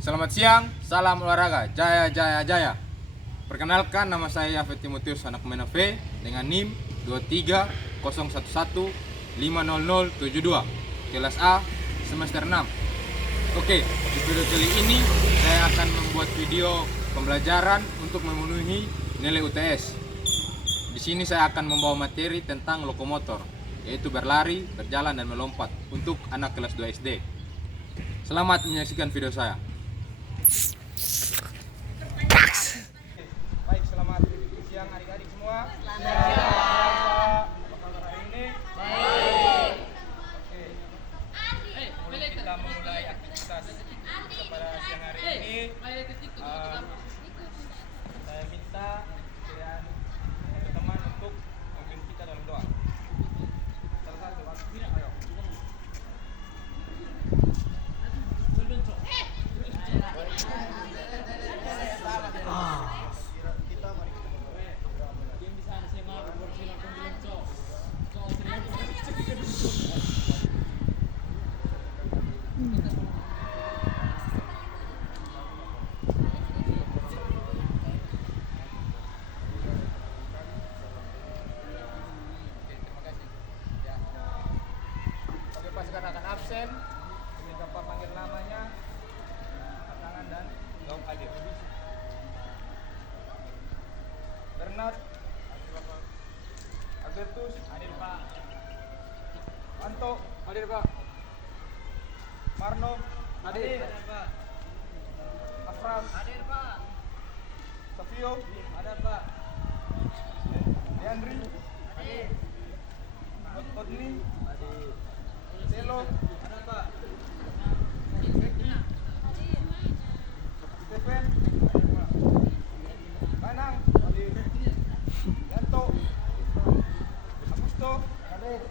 Selamat siang, salam olahraga, jaya jaya jaya. Perkenalkan, nama saya Yafet Timotius anak Menafe dengan NIM 230150072, kelas A, semester 6. Oke, di video kali ini saya akan membuat video pembelajaran untuk memenuhi nilai UTS. Di sini saya akan membawa materi tentang lokomotor, yaitu berlari, berjalan, dan melompat untuk anak kelas 2 SD. Selamat menyaksikan video saya. Baik, selamat siang adik-adik semua. Selamat siang. Apa kabar hari ini? Baik. Oke. Kita memulai aktivitas kita pada siang hari ini. Saya minta kalian teman-teman untuk memimpin kita dalam doa. Salah satu, ayo. Akan absen, kita panggil namanya, tangan dan jawab hadir. Bernard, Albertus, hadir Pak. Anto, hadir Pak. Marno, hadir Pak. Afram, hadir Pak. Sofio, ada Pak. Deandri, hadir. Todni, hadir. Selo, ada Pak. Becky, hadir. Stephen, hadir Pak. Banang, hadir. Yanto, Agusto, hadir.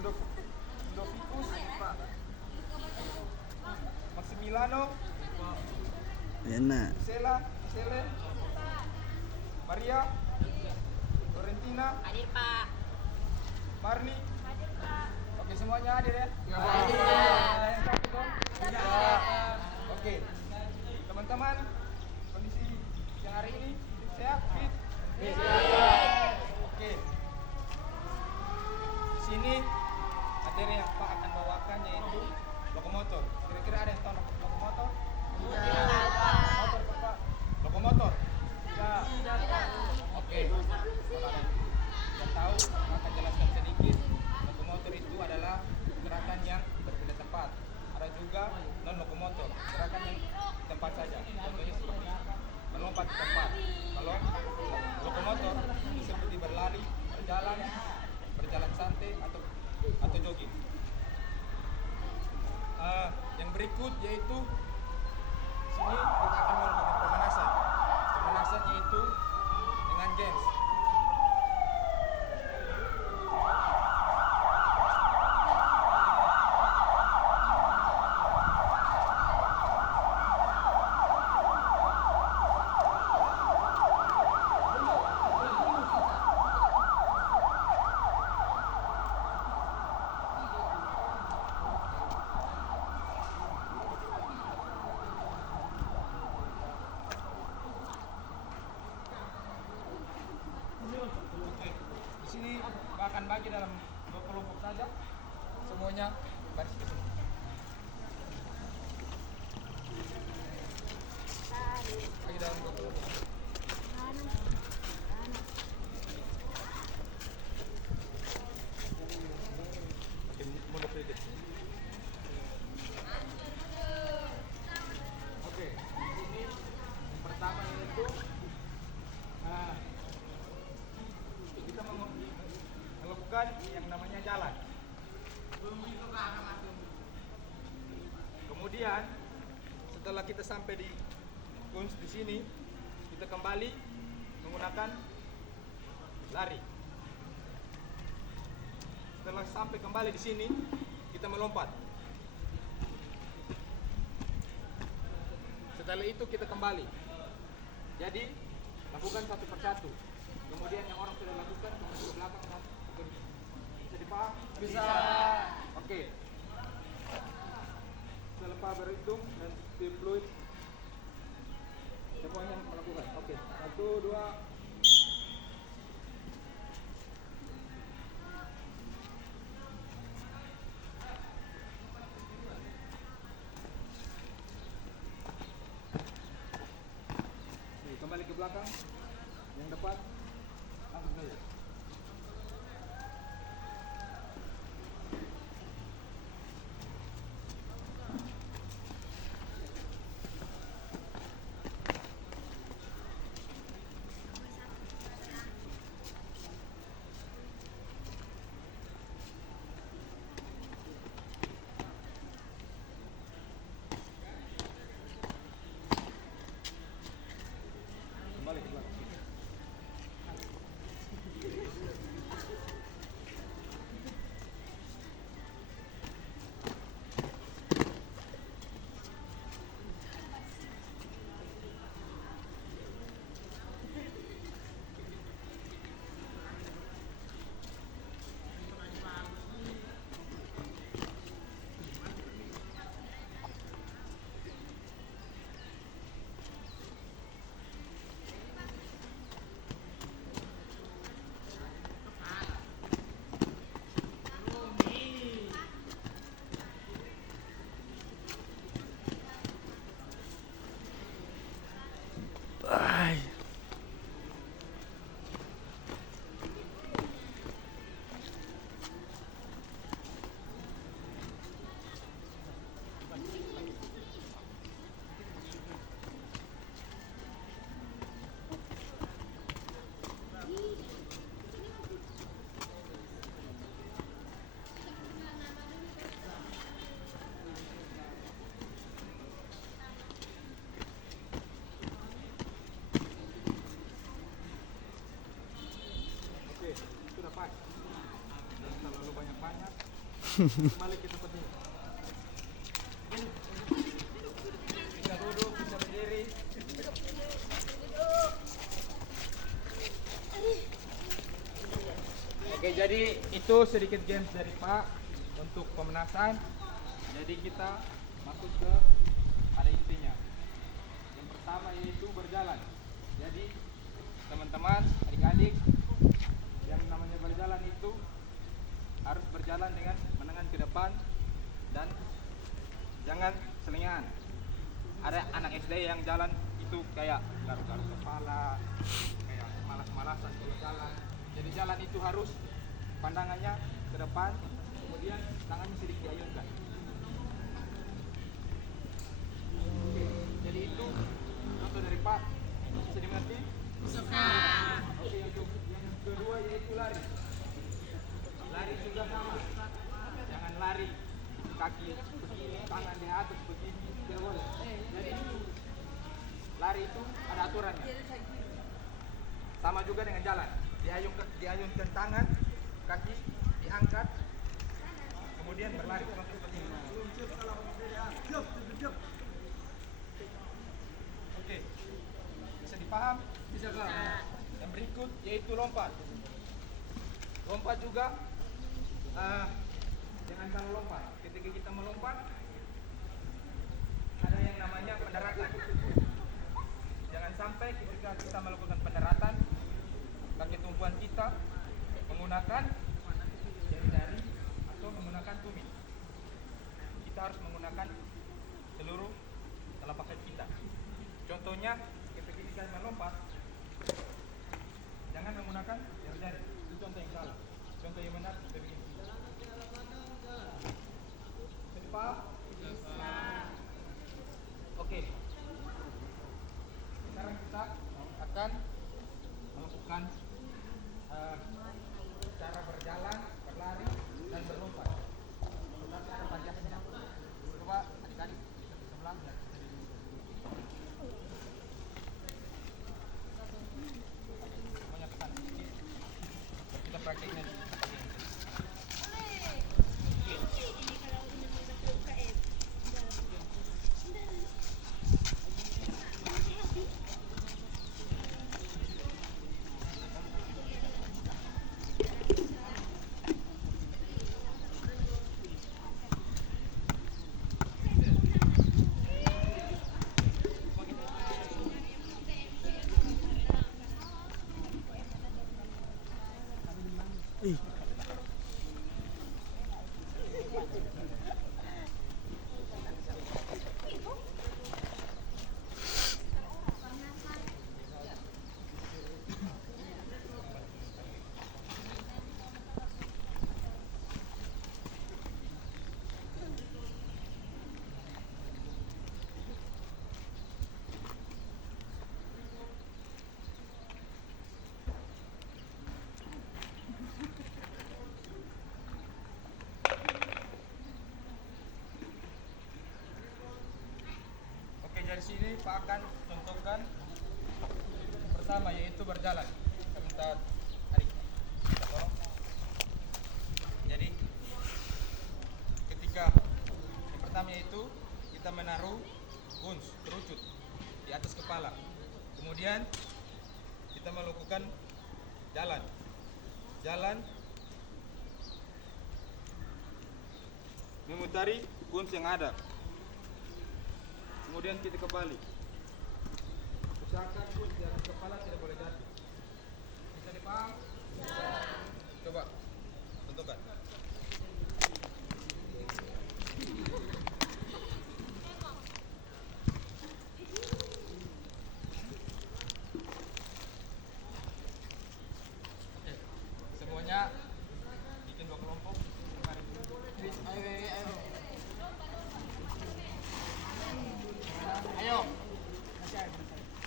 Ludovikus, Pak. Maximiliano, Sela, Sele, Maria, Florentina, Hadir Pak. Marni, hadir Pak. Oke, semuanya hadir ya? Hadir. Yang satu dong? Ya. Oke, teman-teman, kondisi siang hari ini sehat, fit? Oke. Di sini materi yang Pak akan bawakan yaitu lokomotor. Kira-kira ada yang tahu lokomotor? Motor Pak. Lokomotor? Tidak. Oke. Kalau ada yang tahu, akan jelaskan sedikit. Lokomotor itu adalah gerakan yang berpindah tempat. Ada juga non lokomotor, gerakan yang di tempat saja. Contohnya seperti melompat di tempat. Kalau lokomotor itu seperti berlari, berjalan santai atau jogging. Yang berikut yaitu sini kita akan melakukan pemanasan. Pemanasan yaitu dengan games. Di sini akan bagi dalam 2 kelompok saja. Semuanya baris ke sini. Bagi dalam 2 kelompok. Oke, mundur sedikit. Oke, di sini yang pertama yaitu kita melakukan yang namanya jalan. Kemudian setelah kita sampai di kunci di sini, kita kembali menggunakan lari. Setelah sampai kembali di sini, kita melompat. Setelah itu kita kembali. Jadi lakukan satu persatu. Kemudian yang orang sudah lakukan kembali ke belakang. Bisa dipaham? Bisa. Oke. lupa berhitung dan stay fluid. Semuanya melakukan. Oke, 1, 2. Kembali ke belakang, yang depan, langsung saja. Kembali ke belakang. Sudah pas. Jangan terlalu banyak-banyak. Kembali ke tempat ini. Bisa duduk, bisa berdiri. Oke, jadi itu sedikit games dari Pak untuk pemanasan. Jadi kita masuk ke pada intinya. Yang pertama yaitu berjalan. Jadi teman-teman, adik-adik, yang namanya berjalan itu harus berjalan dengan menengan ke depan dan jangan selingan. Ada anak SD yang jalan itu kayak garuk-garuk kepala, kayak malas-malasan kalau jalan. Jadi jalan itu harus pandangannya ke depan, kemudian tangannya sedikit diayunkan. Oke, jadi itu contoh dari Pak. Bisa dimengerti? Bisa. Oke, yang kedua yaitu lari. Lari juga sama. Jangan lari kaki begini, tangan di atas begini, tidak boleh. Jadi lari itu ada aturannya. Sama juga dengan jalan. Diayunkan tangan, kaki diangkat, kemudian berlari seperti ini. Oke, bisa dipaham? Bisa Pak. Yang berikut yaitu lompat. Lompat juga jangan salah lompat. Ketika kita melompat ada yang namanya pendaratan. Jangan sampai ketika kita melakukan pendaratan kaki tumpuan kita menggunakan jari-jari atau menggunakan tumit. Kita harus menggunakan seluruh telapak kaki kita. Contohnya ketika kita melompat jangan menggunakan jari-jari. Itu contoh yang salah. Contoh yang benar begini. Paham? Oke. Sekarang kita akan melakukan cara berjalan, berlari, dan berlompat. Tetapi ada panjangnya. Coba adik-adik di sebelah. Semuanya pesan sedikit. Kita prakteknya di dari sini Pak akan contohkan pertama yaitu berjalan. Saya minta tarik. Tolong. Jadi ketika yang pertama yaitu kita menaruh guns kerucut di atas kepala. Kemudian kita melakukan jalan memutari guns yang ada. Kemudian kita kembali. Usahakan guns di atas kepala tidak boleh jatuh. Bisa dipaham? Coba tentukan. Oke, semuanya bikin 2 kelompok. Ayo.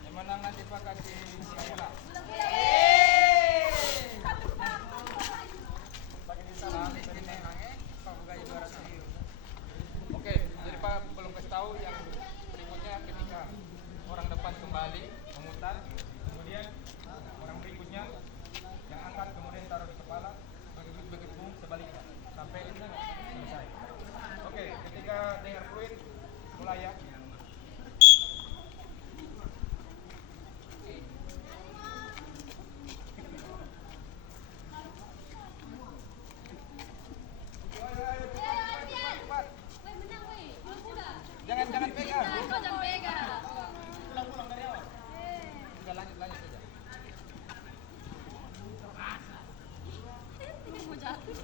Yang menang nanti Pak kasih bola. Oke, jadi Pak belum kasih tahu yang berikutnya ketika orang depan kembali memutar, kemudian orang berikutnya yang angkat kemudian taruh di kepala, begitu sebaliknya sampai selesai. Oke, ketika dengar fluid mulai ya. Jangan pegang. Jangan pegang. Pulang dari awal. Udah lanjut saja. Mau jatuh.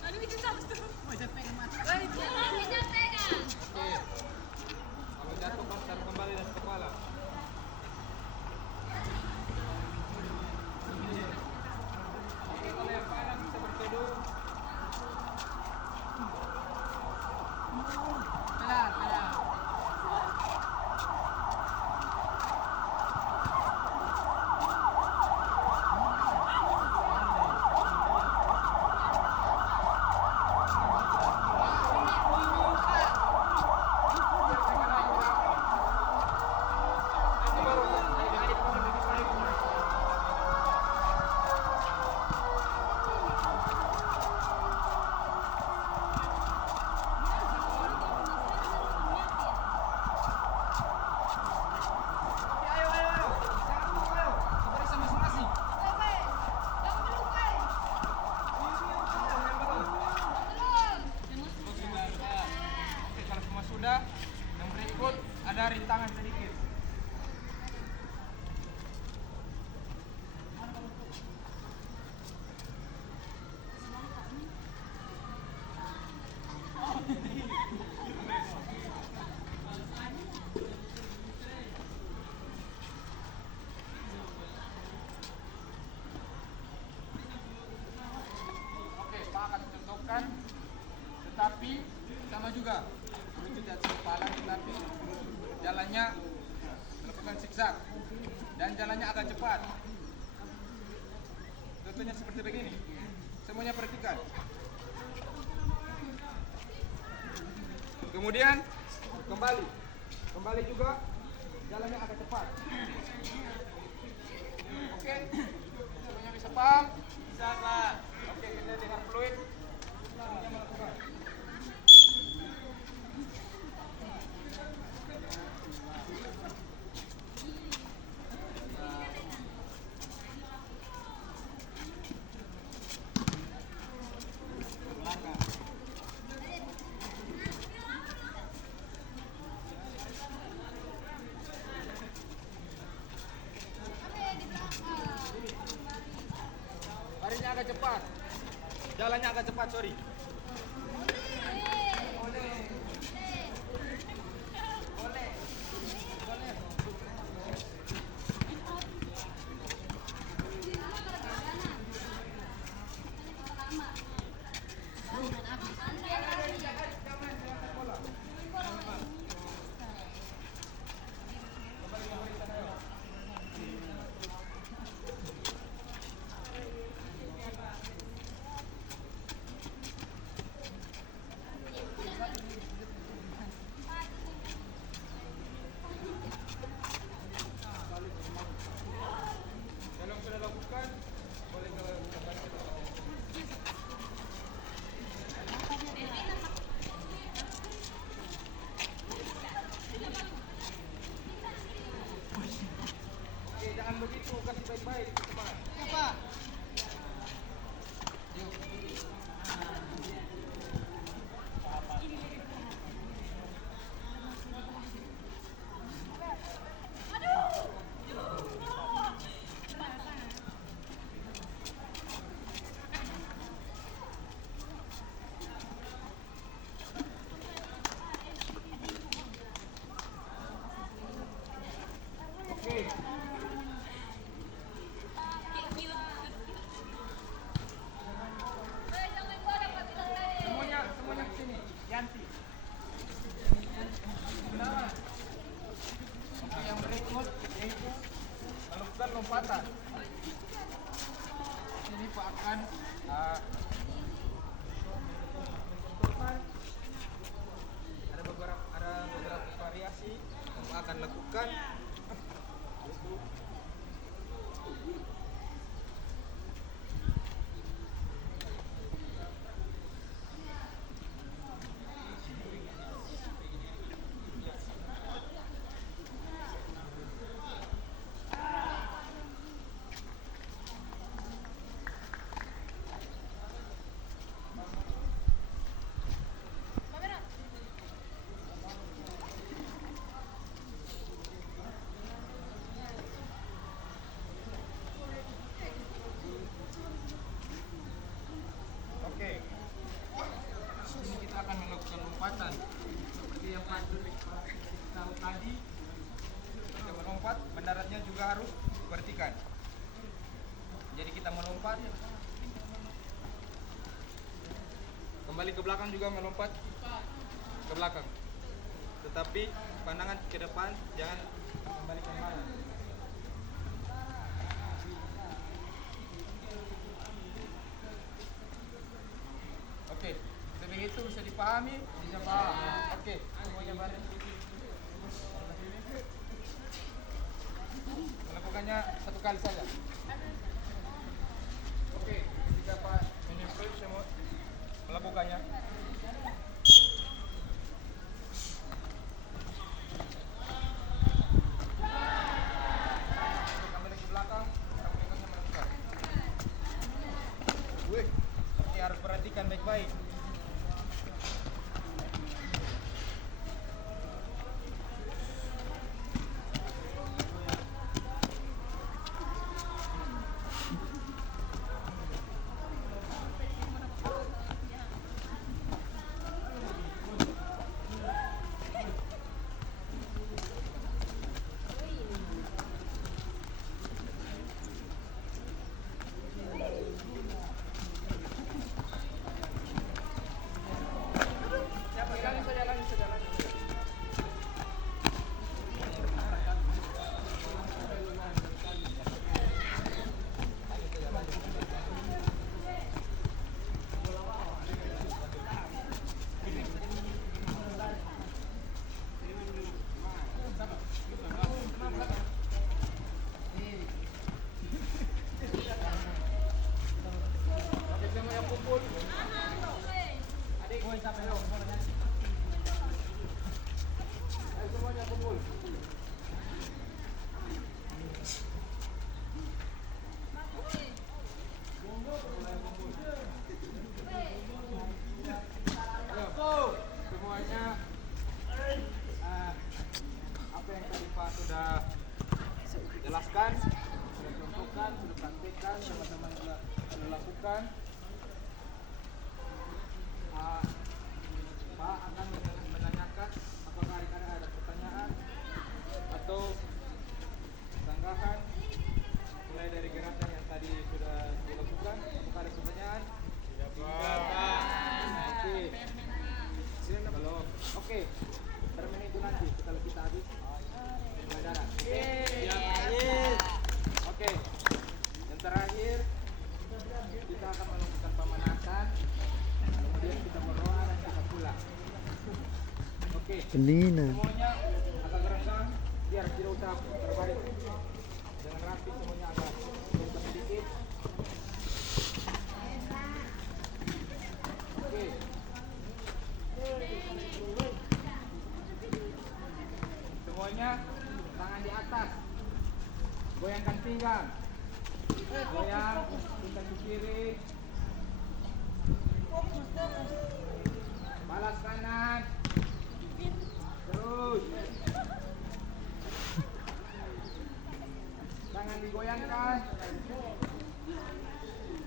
Aduh, itu jatuh. Jangan pegang. Oke. Kalau jatuh pas taruh kembali dari kepala. Oke, kalau yang kanan bisa berteduh. Pelan. Sudah, yang berikut ada rintangan sedikit. Oke, Pak akan contohkan, tetapi sama juga. Kerucut di atas kepala, tetapi jalannya melakukan zigzag dan jalannya agak cepat. Contohnya seperti begini. Semuanya perhatikan. Kemudian kembali juga jalannya agak cepat. Oke, semuanya bisa paham? Bisa Pak. Oke, kita dengar fluid. Semuanya melakukan. Larinya agak cepat. Jalannya agak cepat, sorry. Pak akan ada beberapa variasi yang Pak akan lakukan. Oke, ini kita akan melakukan lompatan seperti yang Pak tahu tadi. Kita melompat, mendaratnya juga harus vertikal. Jadi kita melompat, kembali ke belakang juga melompat ke belakang. Tetapi pandangan ke depan, jangan kembali ke mana. Oke, lebih itu bisa dipahami? Bisa paham. Oke, semuanya bareng. Melakukannya satu kali saja. Oke, ketika Pak menyusul semua melakukannya. Kembali ke belakang, berikutnya melakukan. Tapi harus perhatikan baik-baik. Oke, semuanya kumpul. Adik, sampai dong. Ayo semuanya kumpul. Ayo, semuanya apa yang tadi Pak sudah jelaskan, sudah contohkan, sudah praktekkan, teman-teman sudah lakukan. Pak akan menanyakan apakah adik-adik ada pertanyaan atau tanggapan mulai dari gerakan yang tadi sudah dilakukan. Apakah ada pertanyaan? Tidak, Pak. Oke. Belum. Oke. Termin itu nanti setelah kita habis pelajaran. Oke. Yang terakhir kita akan melakukan pemanasan. Kemudian kita berdoa dan kita pulang. Oke. Pendinginan. Semuanya agak renggang biar tidak usah berbalik. Jangan rapi, semuanya agak renggang sedikit. Oke. Semuanya tangan di atas. Goyangkan pinggang. Goyang pinggang ke kiri. Balas kanan. Terus. Tangan digoyangkan.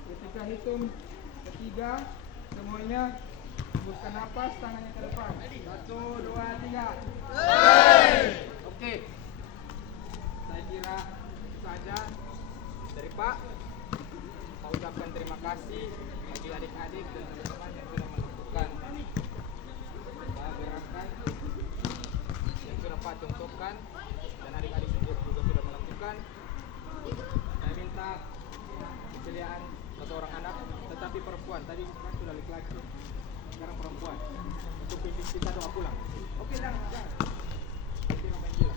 Ketika hitung ketiga, semuanya hembuskan napas, tangannya ke depan. 1, 2, 3. Oke. Saya kira itu saja dari Pak. Saya ucapkan terima kasih bagi adik-adik dan teman-teman yang sudah melakukan gerakan yang sudah Pak contohkan dan adik-adik juga sudah melakukan. Saya minta kesediaan satu orang anak, tetapi perempuan. Tadi kan sudah laki-laki, sekarang perempuan. Untuk pimpin kita doa pulang. Oke, dah. Nanti main gila.